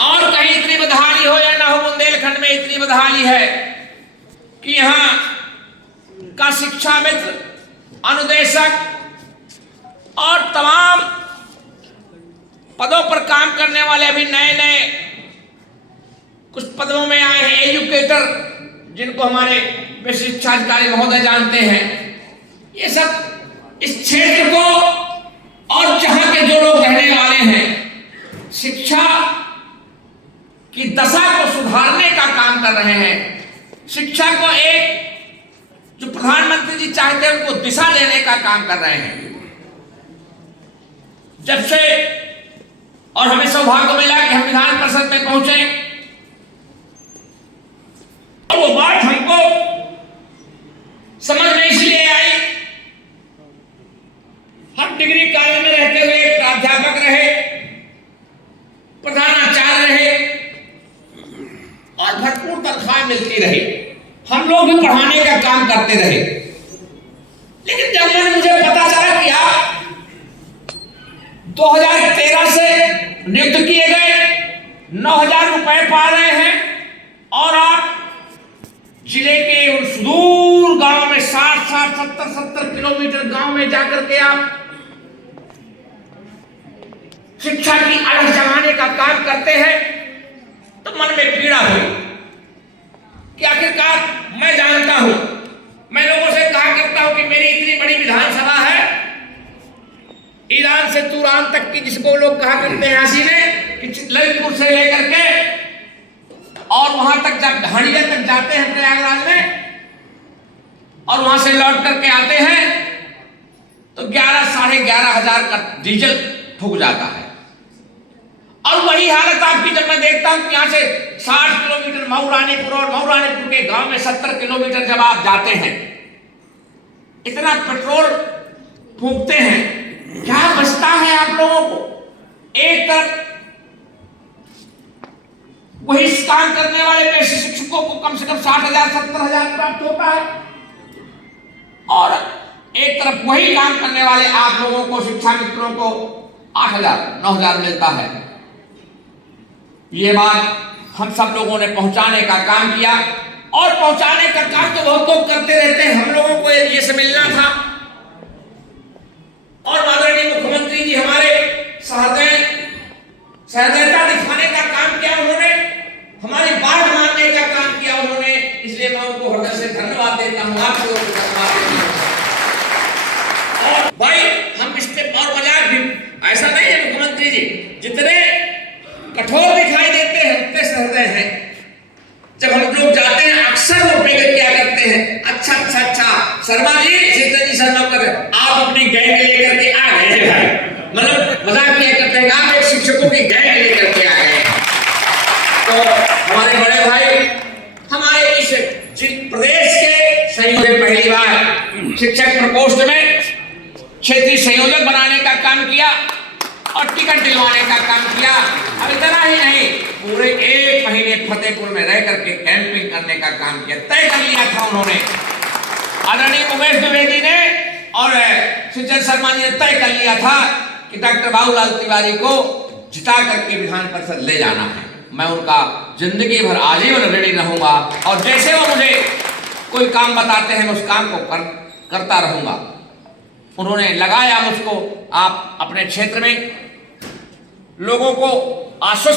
और कहीं इतनी बदहाली हो या ना हो, बुंदेलखंड में इतनी बदहाली है कि यहां का शिक्षा मित्र, अनुदेशक और तमाम पदों पर काम करने वाले अभी नए नए कुछ पदों में आए हैं, एजुकेटर, जिनको हमारे विश्व शिक्षा अधिकारी महोदय जानते हैं। ये सब इस क्षेत्र को और जहां के जो लोग रहने वाले हैं, शिक्षा की दशा को सुधारने का काम कर रहे हैं। शिक्षा को एक जो प्रधानमंत्री जी चाहते हैं उनको दिशा देने का काम कर रहे हैं। जब से और हमें सौभाग्य मिला कि हम विधान परिषद में पहुंचे, और वो बात हमको समझ में इसलिए आई, हम डिग्री कॉलेज में रहते हुए प्राध्यापक रहे, प्रधानाचार्य रहे और भरपूर तनख्वाह मिलती रही। हम लोग भी पढ़ाने का काम करते रहे। लेकिन जब मुझे पता चला कि आप 2013 से नियुक्त किए गए 9,000 रुपए पा रहे हैं और आप जिले के उन सुदूर गांव में 60-60, 70-70 किलोमीटर गांव में जाकर के आप शिक्षा की अलग जमाने का काम करते हैं, तो मन में पीड़ा हुई कि आखिरकार मैं जानता हूं, मैं लोगों से कहा करता हूं कि मेरी इतनी बड़ी विधानसभा है, ईरान से तुरान तक की, जिसको लोग कहा करते हैं हसीने, कि ललितपुर से लेकर के और वहां तक जब हड़िया तक जाते हैं प्रयागराज में और वहां से लौट करके आते हैं तो 11-11,500 का डीजल फूक जाता है। और वही हालत आपकी जब मैं देखता हूं कि यहां से 60 किलोमीटर मऊ रानीपुर और मऊ रानीपुर के गांव में 70 किलोमीटर जब आप जाते हैं, इतना पेट्रोल फूकते हैं, क्या बचता है आप लोगों को? एक तरफ वही काम करने वाले पेशे शिक्षकों को कम से कम 60,000-70,000 प्राप्त होता है और एक तरफ वही काम करने वाले आप लोगों को, शिक्षा मित्रों को 8,000-9,000 मिलता है। ये बात हम सब लोगों ने पहुंचाने का काम किया और पहुंचाने का काम तो बहुत लोग करते रहते हैं। हम लोगों को ये से मिलना था और आदरणीय मुख्यमंत्री जी हमारे सहृदयता दिखाने का काम किया उन्होंने, हमारी बात मानने का काम किया उन्होंने, इसलिए मैं उनको हृदय से धन्यवाद देता हूं, आप लोगों को धन्यवाद देता हूं। और भाई हम इसके और मजाक भी ऐसा नहीं है, मुख्यमंत्री जी जितने कठोर दिखाई देते हैं उतने सहृदय हैं। जब हम लोग जाते हैं अक्सर वो बेटे क्या करते हैं, अच्छा शर्मा जी, चित्तर जी शर्मा कर आप अपनी गैंग लेकर के आ गए हैं भाई, मतलब मजाक क्या करते हैं, आप एक शिक्षकों की गैंग लेकर के आ गए। तो हमारे बड़े भाई हमारे इस प्रदेश के संयोजक, पहली बार शिक्षक प्रकोष्ठ में क्षेत्रीय संयोजक बनाने का काम किया और टिकट दिलवाने का काम किया। अब इतना ही नहीं, पूरे 1 महीने फतेहपुर में रह करके कैंपिंग करने का काम किया, तय कर लिया था उन्होंने, आदरणीय उमेश द्विवेदी ने और सुचेत शर्मा जी ने तय कर लिया था कि डॉक्टर बाबूलाल तिवारी को जिता करके विधान परिषद ले जाना है। मैं उनका जिंदगी भर आजीवन ऋणी रहूंगा और जैसे वो मुझे कोई काम बताते हैं मैं उस काम को करता रहूंगा। उन्होंने लगाया मुझको, आप अपने क्षेत्र में लोगों को आश्वस्त